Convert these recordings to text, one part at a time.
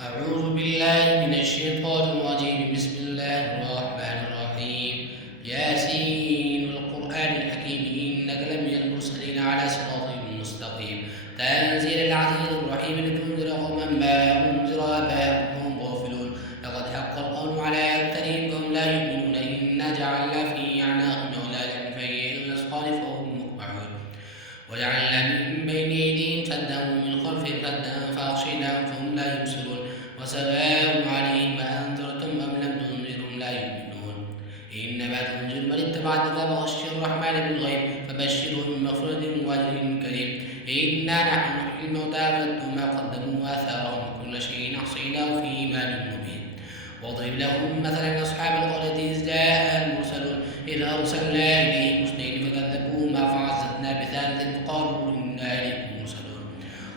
أعوذ بالله من الشيطان الرجيم. بسم الله الرحمن الرحيم. ياسين والقرآن الحكيم إنك لمن المرسلين على صراط مستقيم. تنزيل العزيز الرحيم لتنذر قوما ما أنذر آباءهم وهم غافلون. لقد حق القول على أكثرهم فهم لا يؤمنون. إنا جعلنا في أعناقهم أغلالا فهي إلى الأذقان فهم مقمحون. وجعلنا من بين أيديهم سدا ومن خلفهم سدا فأغشيناهم فهم لا يبصرون. وسواء عليهم أأنذرتم أم لم تنذرهم لا يؤمنون. إنما تنذر من اتبع الكتاب وخشي الرحمن بالغيب فبشره بمغفرة وأجر كريم. إنا نحن نحيي الموتى ونكتب ما قدموا وآثارهم وكل شيء أحصيناه في إمام مبين. واضرب لهم مثلا أصحاب القرية إذ جاءها المرسلون إذ أرسلنا إليهم اثنين فكذبوهما فعززنا بثالث فقالوا إنا إليكم مرسلون.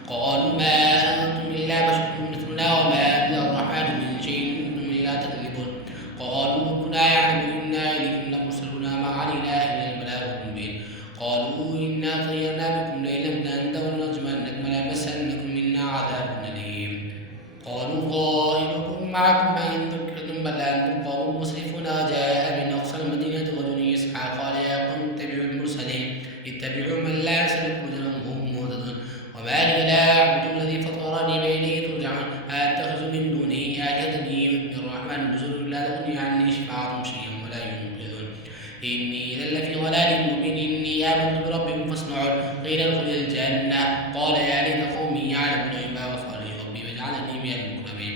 قالوا ما أنتم إلا بشر مثلنا وما أنزل الرحمن من شيء إن أنتم إلا تكذبون. قالوا ربنا يعلم إنا إليكم لمرسلون ما علينا إلا البلاغ المبين. قالوا إنا طيرنا بكم لئن لم تنتهوا لنرجمنكم وليمسنكم منا عذاب أليم. قالوا طائركم معكم أئن ذكرتم بل أنتم قوم مسرفون. جاء من أقصى المدينة رجل يسعى قال يا قوم اتبعوا المرسلين اتبعوا من لا يسلككم أجرا وهم مهتدون. وما لي لا أعبد الذي فطرني وإليه ترجعون. أأتخذ من دونه آلهة يؤمن الرحمن بزر لا تغني عني شفاعتهم شيئا ولا ينقذون. إني إذا لفي ضلال مبين. إني آمنت بربكم فاسمعون. قيل ادخل الجنة قال يا ليت قومي يعلمون بما غفر لي ربي وجعلني من المكرمين.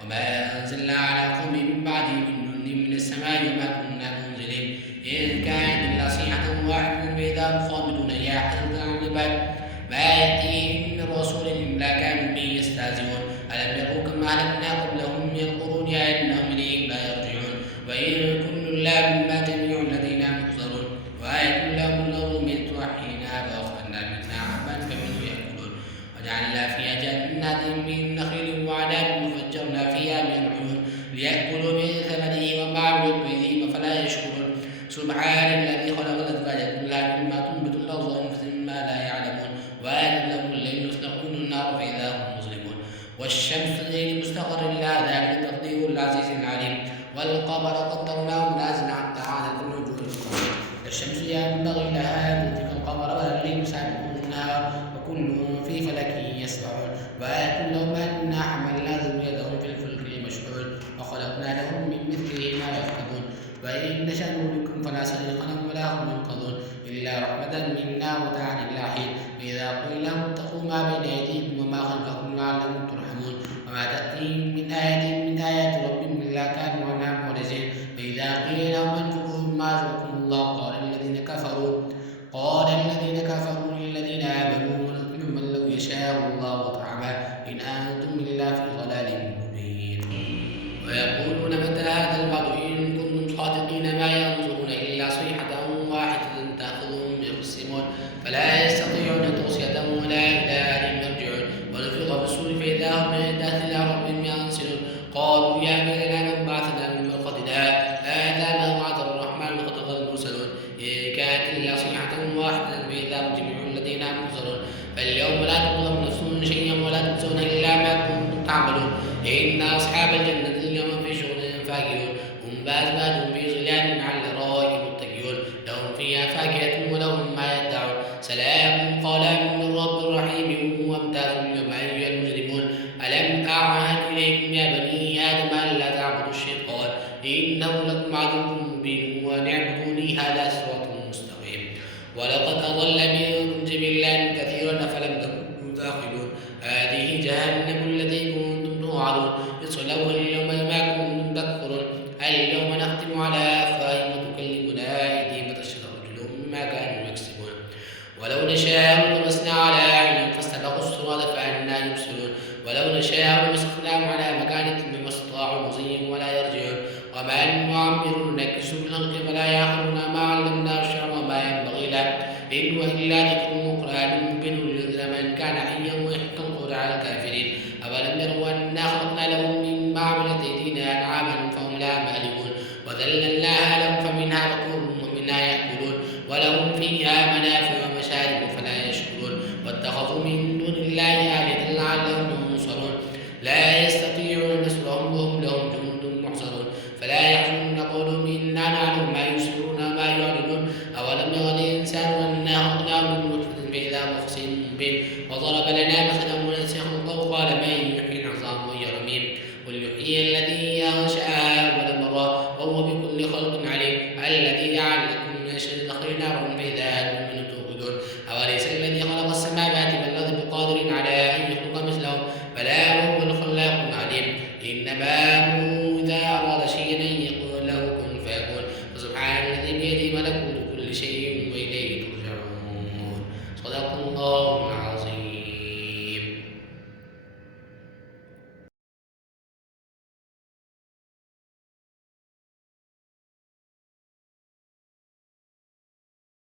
وما أنزلنا على قوم من بعدي من جند من السماء وما كنا منزلين. إذ كانت إلا صيحة واحدة فإذا هم خامدون. يا حسرة على العباد ما يأتيهم من رسول إلا كانوا به يستهزئون. ألم يروا كما أهلكنا قبلهم من القرون أنهم إليهم لا يرجعون. وإن كل إلا مما جميع لدينا محضرون. وآية لهم الأرض متوحينا فأخذنا منها حبا فمنه يأكلون. وجعلنا فيها جنات من نخيل وعناب وفجرنا فيها من العيون ليأكلوا من ثمره وما عملت بأيديهم فلا يشكرون. سبحان الذي خلق الأزواج كلها مما تنبت الأرض وأنفسهم ما لا يعلمون. وآية لهم الليل يسلخون النار فإذا هم مظلمون. والشمس تجري مستقر لها ذلك تقدير العزيز العليم. والقمر قدرناه منازل حتى عاد كالنجوم القمر. الشمس ينبغي لها أن تدرك القمر والليل سابق النهار وكل في فلك يسبحون. وآية لهم أنا حملنا ذريتهم في الفلك المشحون وخلقنا لهم من مثله ما يركبون. وإن نشأ نهلكهم فلا صديق لهم ولا هم ينقذون إلا رحمة منا ومتاعا إلى حين. وإذا قيل لهم اتقوا ما بين أيديكم وما خلفكم لعلكم ترحمون. وما تأتيهم من آية من آيات ربهم إلا كانوا عنها معرضين. وإذا قيل لهم انفقوا مما رزقكم الله قال الذين كفروا للذين آمنوا ونؤمن من لو يشاء الله طعما إن أنتم إلا في ضلال مبين. ويقولون متى هذا الوعد إن كنتم صادقين ما ينظرون إلا صيحة واحدة تأخذهم يخصمون فلا يستطيعون توصية ولا إلى أهلهم يرجعون. ونفخ بالصور فإذا هم من الدهر إلى ربهم ينسلون. قالوا يا ويلنا من بعثنا من مرقدنا هذا ما وعد الرحمن وصدق المرسلون. إن كانت إلا صيحة واحدة فإذا هم جميع الذين محضرون. فاليوم لا تظلم نفس شيئا ولا تجزون إلا ما كنتم تعملون. إن أصحاب الجنة اليوم في شغل فاكهون. هم بأزواجهم في ظلال على الأرائك متكئون. لهم فيها فاكهة ولهم ما يدعون. سلام قولا من رب رحيم وامتازوا اليوم أيها المجرمون. ألم أعهد إليكم يا بني آدم ألا تعبدوا الشيطان إنه لكم عدو مبين وأن اعبدوني هذا صراط مستقيم. ولقد أضل منكم جبلا كثيرا أفلم تكونوا تعقلون. هذه جهنم التي كنتم توعدون اصلوها اليوم ما كنتم تكفرون. اليوم نختم على أفواههم وتكلمنا أيديهم وتشهد أرجلهم بما كانوا يكسبون. ولو نشاء لطمسنا على أعينهم فاستبقوا الصراط فأنى يبصرون. ولو نشاء لمسخناهم على مكانتهم فما استطاعوا مضيا ولا يرجعون. وما نعمر نكسو بالخلق فلا يعقلون ما علمناه الشرع وما ينبغي له إن هو إلا ذكر وقرآن مبين لينذر من كان حيا ويحق القول على الكافرين. أولم يروا أنا خلقنا لهم مما عملت أيدينا أنعاما فهم لها مالكون. وذللناها لهم فمنها ركوبهم ومنها يأكلون. ولهم فيها منافع ومشارب فلا يشكرون. واتخذوا من دون الله آلهة لعلهم ينصرون. لا يستطيعون ضرب لنا مثلا ونسي خلقه قال من يحيي العظام وهي رميم قل يحيي الذي أنشأها أول مرة وهو بكل خلق عليم الذي جعل لكم من الشجر الأخضر نارا فإذا أنتم منه توقدون أوليس الذي خلق السماوات والأرض بقادر على أن يخلق مثلهم بلى وهو الخلاق العليم إنما أمره إذا أراد شيئا أن يقول له كن فيكون فسبحان الذي بيده ملكوت كل شيء وإليه